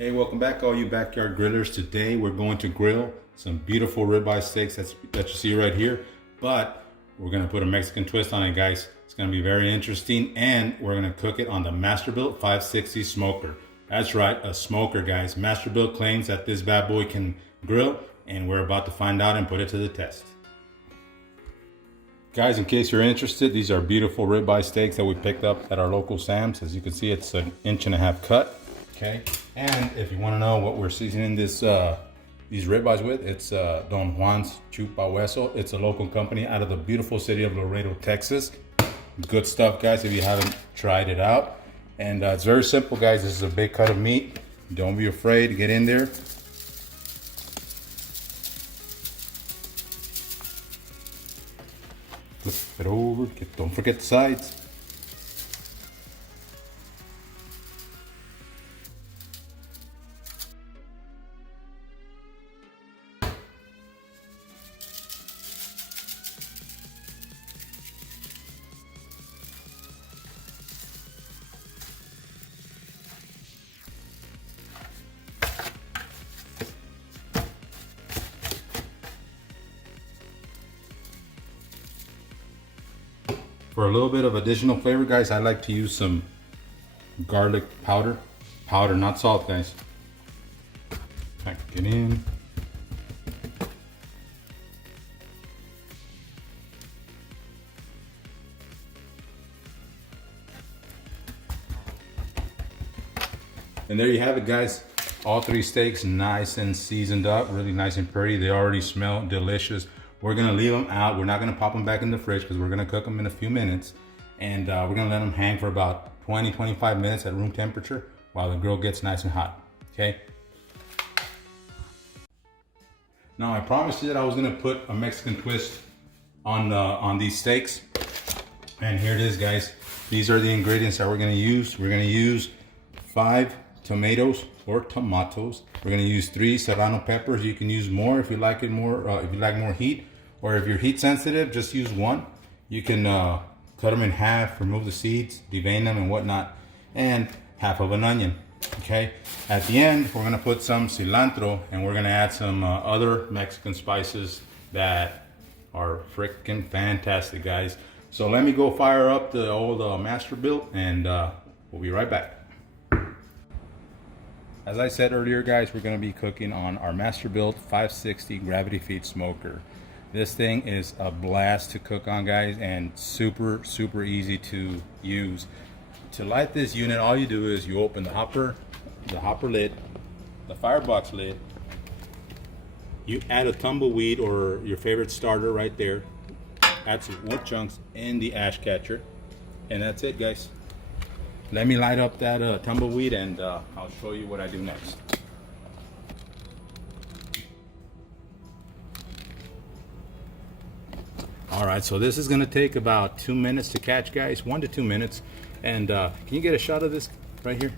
Hey, welcome back all you backyard grillers. Today we're going to grill some beautiful ribeye steaks that you see right here, but we're gonna put a Mexican twist on it, guys. It's gonna be very interesting, and we're gonna cook it on the Masterbuilt 560 smoker. That's right, a smoker, guys. Masterbuilt claims that this bad boy can grill, and we're about to find out and put it to the test. Guys, in case you're interested, these are beautiful ribeye steaks that we picked up at our local Sam's. As you can see, it's an 1.5 inch cut. Okay, and if you want to know what we're seasoning these ribeyes with, it's Don Juan's Chupa Hueso. It's a local company out of the beautiful city of Laredo, Texas. Good stuff, guys, if you haven't tried it out. And it's very simple, guys. This is a big cut of meat. Don't be afraid to get in there. Flip it over. Don't forget the sides. For a little bit of additional flavor, guys, I like to use some garlic powder. Powder, not salt, guys. Pack it in. And there you have it, guys. All three steaks nice and seasoned up, really nice and pretty. They already smell delicious. We're gonna leave them out. We're not gonna pop them back in the fridge because we're gonna cook them in a few minutes. And we're gonna let them hang for about 20-25 minutes at room temperature while the grill gets nice and hot, okay? Now, I promised you that I was gonna put a Mexican twist on these steaks. And here it is, guys. These are the ingredients that we're gonna use. We're gonna use 5 tomatoes or tomatoes. We're gonna use 3 serrano peppers. You can use more if you like it more, if you like more heat, or if you're heat sensitive, just use 1. You can cut them in half, remove the seeds, devein them and whatnot, and half of an onion, okay? At the end, we're gonna put some cilantro, and we're gonna add some other Mexican spices that are freaking fantastic, guys. So let me go fire up the old Masterbuilt, and we'll be right back. As I said earlier, guys, we're going to be cooking on our Masterbuilt 560 gravity feed smoker. This thing is a blast to cook on, guys, and super easy to use. To light this unit, all you do is you open the hopper lid, the firebox lid, you add a tumbleweed or your favorite starter right there, add some wood chunks in the ash catcher, and that's it, guys. Let me light up that tumbleweed, and I'll show you what I do next. All right, so this is gonna take about 2 minutes to catch, guys, 1 to 2 minutes. And can you get a shot of this right here?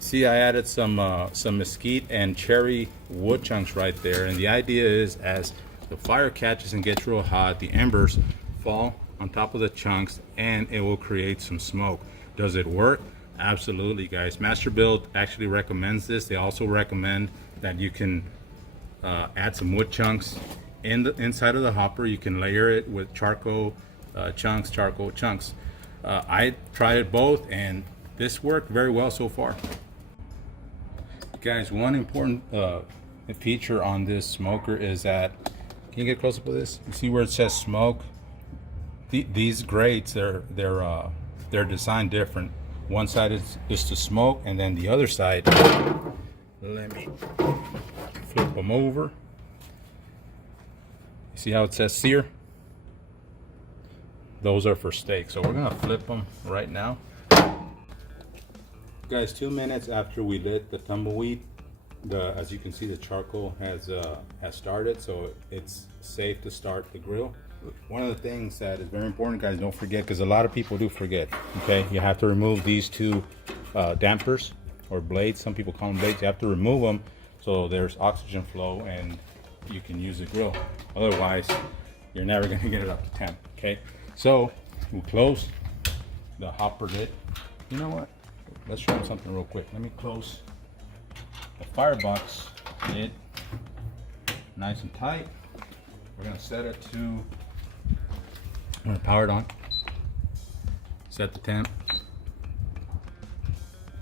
See, I added some mesquite and cherry wood chunks right there. And the idea is, as the fire catches and gets real hot, the embers fall on top of the chunks and it will create some smoke. Does it work? Absolutely, guys. Masterbuilt actually recommends this. They also recommend that you can add some wood chunks in the inside of the hopper. You can layer it with charcoal chunks. I tried it both and this worked very well so far. Guys, one important feature on this smoker is that, can you get close up with this? You see where it says smoke? These grates, they're designed different. One side is to smoke, and then the other side, let me flip them over. You see how it says sear? Those are for steak. So we're gonna flip them right now. Guys, 2 minutes after we lit the tumbleweed, as you can see, the charcoal has started, so it's safe to start the grill. One of the things that is very important, guys, don't forget, because a lot of people do forget, okay? You have to remove these 2 dampers or blades. Some people call them blades. You have to remove them so there's oxygen flow and you can use the grill. Otherwise, you're never gonna get it up to temp, okay? So we'll close the hopper lid. You know what? let's show them something real quick. Let me close the firebox lid nice and tight. We're gonna set it to, I'm gonna power it on. Set the temp.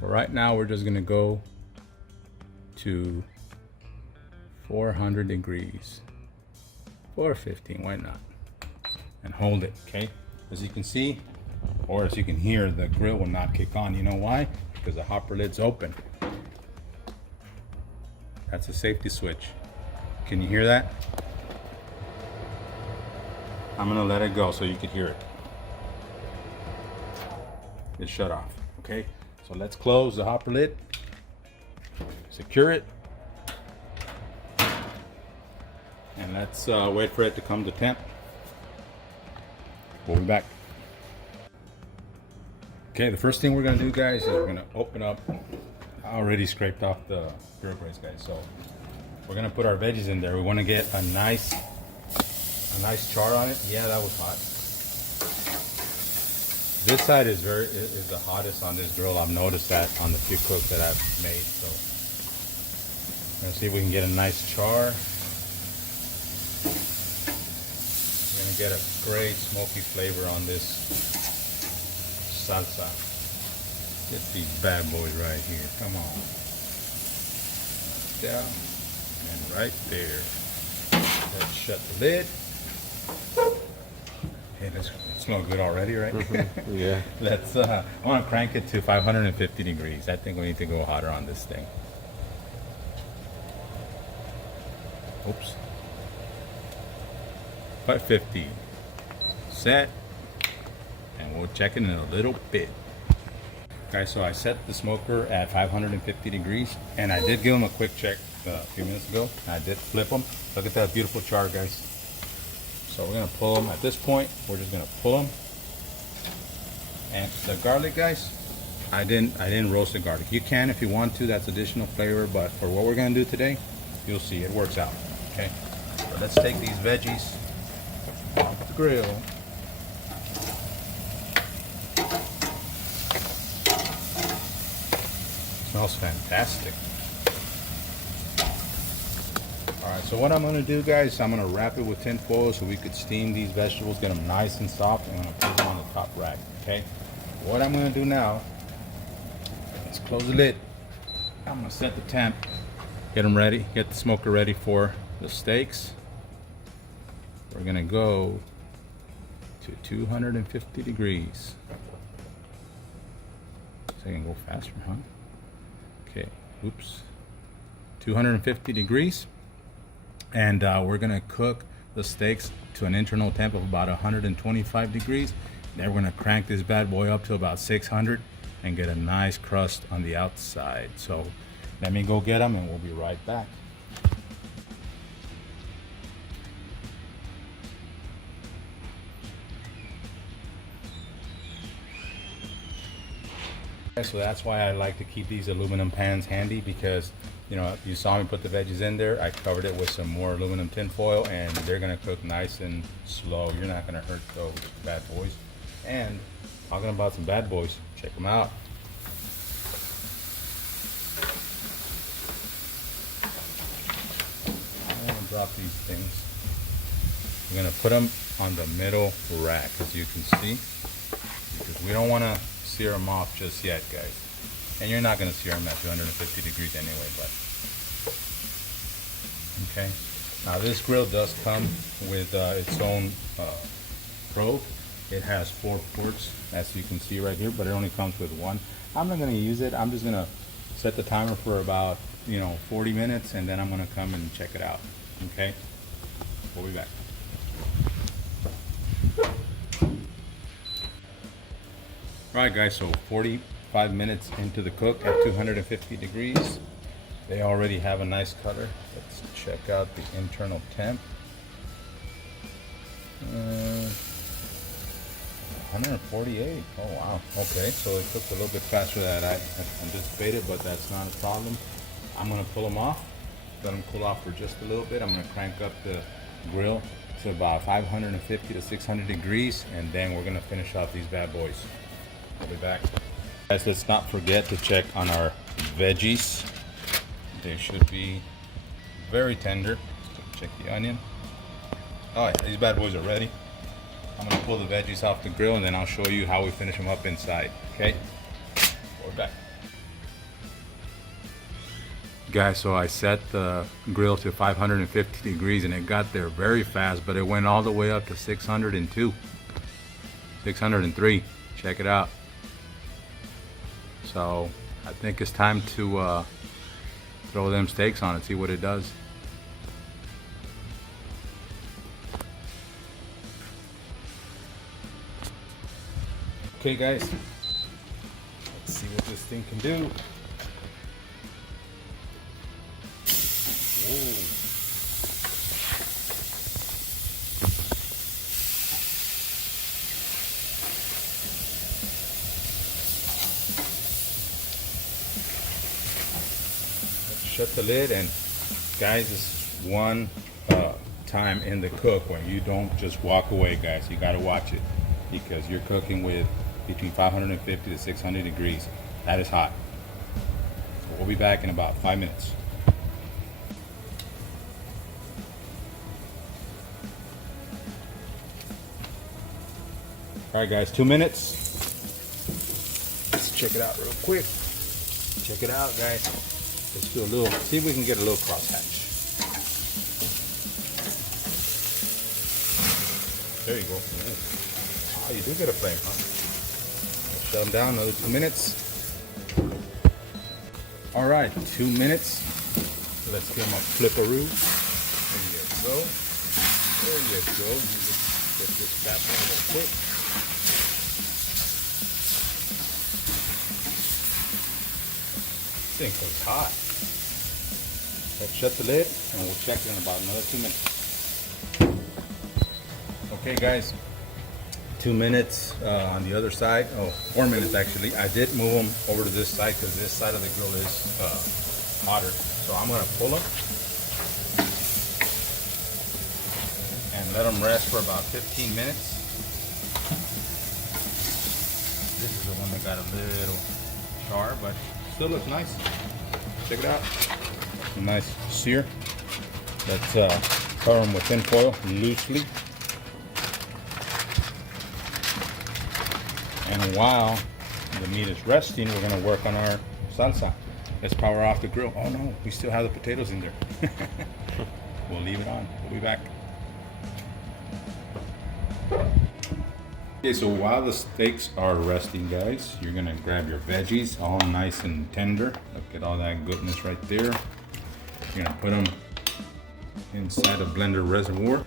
But right now we're just gonna go to 400 degrees. 415, why not? And hold it, okay? As you can see, or as you can hear, the grill will not kick on. You know why? Because the hopper lid's open. That's a safety switch. Can you hear that? I'm gonna let it go so you can hear it. It's shut off, okay? So let's close the hopper lid, secure it, and let's wait for it to come to temp. We'll be back. Okay, the first thing we're gonna do, guys, is we're gonna open up. I already scraped off the grill brace, guys, so we're gonna put our veggies in there. We wanna get a nice char on it. Yeah, that was hot. This side is the hottest on this grill. I've noticed that on the few cooks that I've made. So let's see if we can get a nice char. We're gonna get a great smoky flavor on this salsa. Get these bad boys right here. Come on. Down and right there. Let's shut the lid. Hey, this smells good already, right? Yeah. Let's. I want to crank it to 550 degrees. I think we need to go hotter on this thing. Oops. 550. Set. And we'll check it in a little bit. Guys, so I set the smoker at 550 degrees, and I did give them a quick check a few minutes ago. I did flip them. Look at that beautiful char, guys. So we're gonna pull them. At this point, we're just gonna pull them. And the garlic, guys, I didn't roast the garlic. You can if you want to. That's additional flavor. But for what we're gonna do today, you'll see it works out. Okay. So let's take these veggies off the grill. Smells fantastic. Alright, so what I'm going to do, guys, I'm going to wrap it with tin foil so we could steam these vegetables, get them nice and soft, and I'm going to put them on the top rack, okay? What I'm going to do now is close the lid. I'm going to set the temp, get them ready, get the smoker ready for the steaks. We're going to go to 250 degrees. So I can go faster, huh? Okay, oops. 250 degrees. And we're gonna cook the steaks to an internal temp of about 125 degrees. Then we're gonna crank this bad boy up to about 600 and get a nice crust on the outside. So let me go get them and we'll be right back. So that's why I like to keep these aluminum pans handy, because you know, you saw me put the veggies in there. I covered it with some more aluminum tin foil, and they're gonna cook nice and slow. You're not gonna hurt those bad boys. And talking about some bad boys, check them out. I'm gonna drop these things. We're gonna put them on the middle rack, as you can see, because we don't wanna sear them off just yet, guys. And you're not going to sear them at 250 degrees anyway, but okay. Now this grill does come with its own probe. It has 4 ports, as you can see right here, but it only comes with one. I'm not going to use it. I'm just going to set the timer for about 40 minutes, and then I'm going to come and check it out. Okay, we'll be back. Alright guys, so 45 minutes into the cook at 250 degrees. They already have a nice color. Let's check out the internal temp. 148. Oh wow. Okay, so it cooked a little bit faster than I anticipated, but that's not a problem. I'm going to pull them off, let them cool off for just a little bit. I'm going to crank up the grill to about 550 to 600 degrees, and then we're going to finish off these bad boys. I'll be back. Guys, let's not forget to check on our veggies. They should be very tender. Check the onion. Oh yeah, these bad boys are ready. I'm gonna pull the veggies off the grill and then I'll show you how we finish them up inside, okay? We're back. Guys, so I set the grill to 550 degrees and it got there very fast, but it went all the way up to 602, 603. Check it out. So I think it's time to throw them steaks on it, see what it does. Okay guys, let's see what this thing can do. Whoa. Let's shut the lid, and guys, this is one time in the cook when you don't just walk away, guys. You gotta watch it because you're cooking with between 550 to 600 degrees. That is hot. So we'll be back in about 5 minutes. All right guys, 2 minutes. Let's check it out real quick. Check it out guys. Let's do a little, see if we can get a little crosshatch. There you go. Oh, you do get a flame, huh? Shut them down another 2 minutes. All right, 2 minutes. Let's give them a flipperoo. There you go. There you go. Just get this bad boy real quick. This thing is hot. Let's shut the lid and we'll check it in about another 2 minutes. Okay, guys. 2 minutes on the other side. Oh, 4 minutes actually. I did move them over to this side because this side of the grill is hotter. So I'm gonna pull them and let them rest for about 15 minutes. This is the one that got a little char, but still looks nice. Check it out. A nice sear. Let's cover them with tin foil loosely. And while the meat is resting, we're gonna work on our salsa. Let's power off the grill. Oh no, we still have the potatoes in there. We'll leave it on. We'll be back. Okay, so while the steaks are resting, guys, you're gonna grab your veggies, all nice and tender. Look at all that goodness right there. You're gonna put them inside a blender reservoir.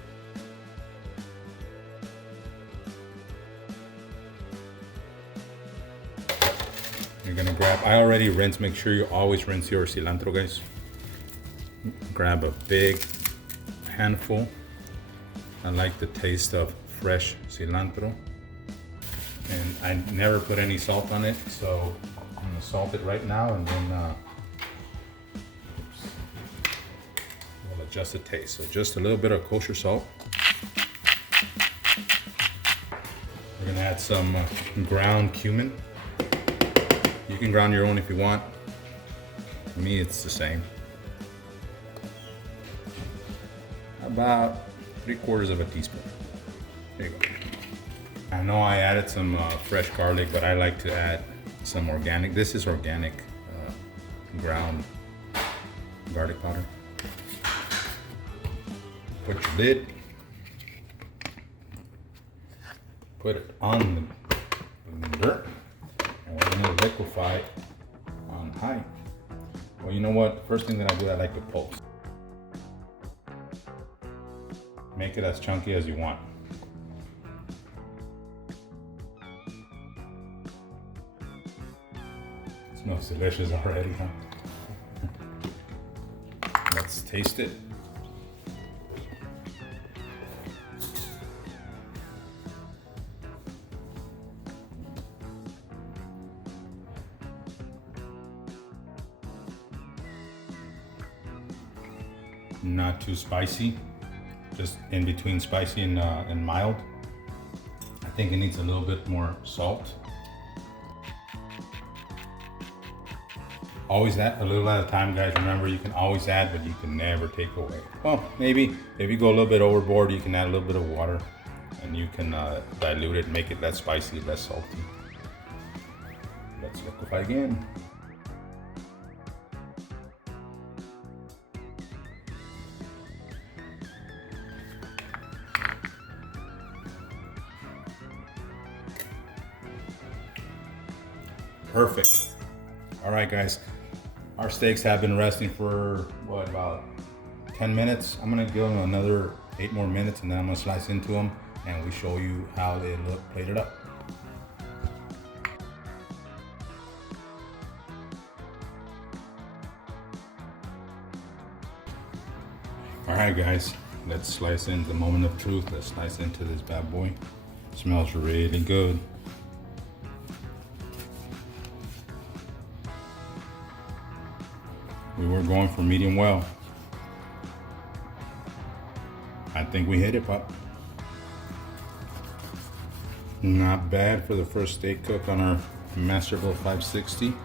You're gonna grab, I already rinsed, make sure you always rinse your cilantro, guys. Grab a big handful. I like the taste of fresh cilantro. And I never put any salt on it, so I'm gonna salt it right now and then we'll adjust the taste. So just a little bit of kosher salt. We're gonna add some ground cumin. You can ground your own if you want. For me, it's the same. About 3/4 of a teaspoon. There you go. I know I added some fresh garlic, but I like to add some organic. This is organic ground garlic powder. Put your lid. Put it on the blender. And we're going to liquefy it on high. Well, you know what? First thing that I do, I like to pulse. Make it as chunky as you want. It smells delicious already, huh? Let's taste it. Not too spicy, just in between spicy and mild. I think it needs a little bit more salt. Always add a little at a time, guys. Remember, you can always add, but you can never take away. Well, maybe if you go a little bit overboard, you can add a little bit of water, and you can dilute it, make it less spicy, less salty. Let's liquefy again. Perfect. All right, guys. Our steaks have been resting for, what, about 10 minutes? I'm gonna give them another 8 more minutes, and then I'm gonna slice into them, and we show you how they look plated up. All right, guys. Let's slice into the moment of truth. Let's slice into this bad boy. Smells really good. We were going for medium well. I think we hit it, Pop. Not bad for the first steak cook on our Masterbuilt 560. Look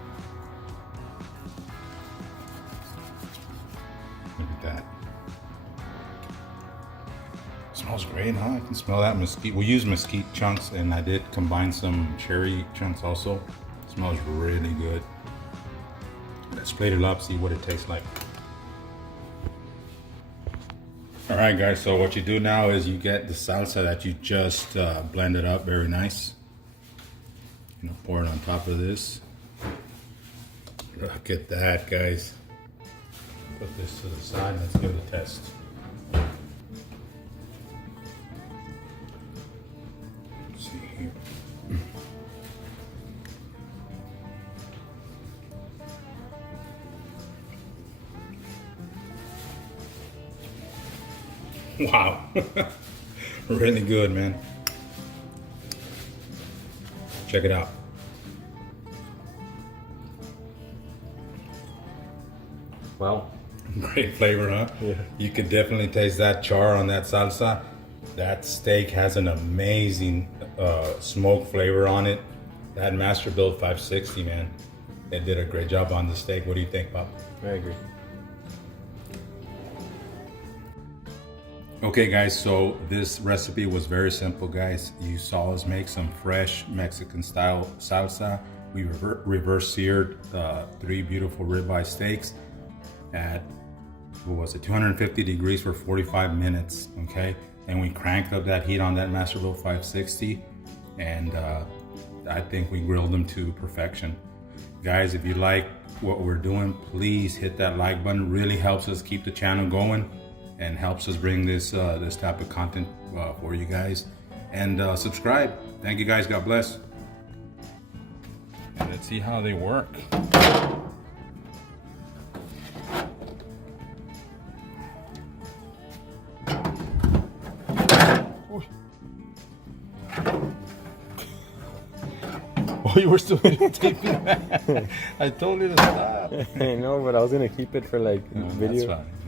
at that. Smells great, huh? I can smell that mesquite. We use mesquite chunks, and I did combine some cherry chunks also. Smells really good. Let's plate it up, see what it tastes like. All right, guys, so what you do now is you get the salsa that you just blended up very nice. You know, pour it on top of this. Look at that, guys. Put this to the side and let's give it a test. Let's see here. Wow. Really good, man. Check it out. Wow. Great flavor, huh? Yeah. You can definitely taste that char on that salsa. That steak has an amazing smoke flavor on it. That Masterbuilt 560, man. They did a great job on the steak. What do you think, Bob? I agree. Okay, guys, so this recipe was very simple, guys. You saw us make some fresh Mexican style salsa. We reverse seared 3 beautiful ribeye steaks at, what was it, 250 degrees for 45 minutes, okay? And we cranked up that heat on that Masterbuilt 560, and I think we grilled them to perfection. Guys, if you like what we're doing, please hit that like button. It really helps us keep the channel going and helps us bring this this type of content for you guys. And subscribe. Thank you, guys. God bless. And let's see how they work. Oh, you were still taping that? I told you to stop. I know, but I was gonna keep it for like video. That's fine.